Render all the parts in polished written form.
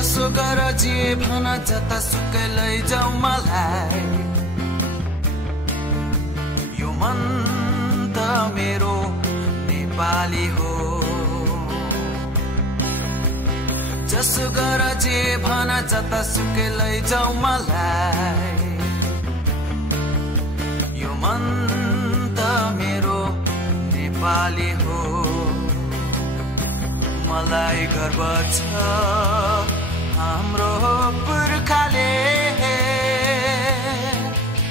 जसो गर जे भन जतासुकै लैजाऊ मलाई यो मन त मेरो नेपाली हो जसो गर जे भन जतासुकै लैजाऊ मलाई यो मन त मेरो नेपाली हो मलाई गर्व छ हाम्रो पुर्खाले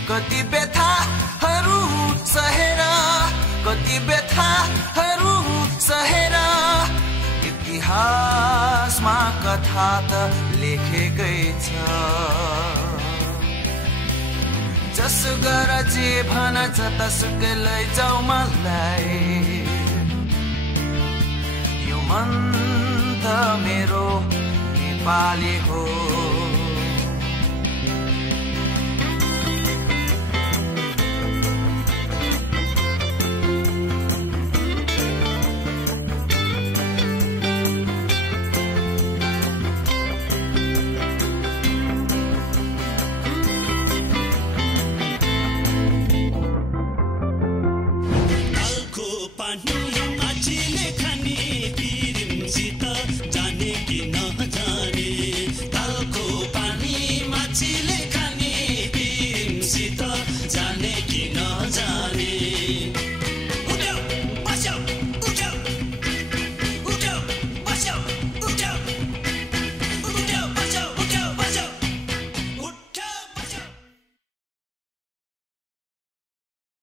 कति व्यथाहरू सहेर कति व्यथाहरू सहेर इतिहासमा कथा त लेखेकै छ जसो गर जे भन जतासुकै लैजाऊ मलाई यो मन त मेरो नेपाली हो पानी आचिने खानी पिरिमसित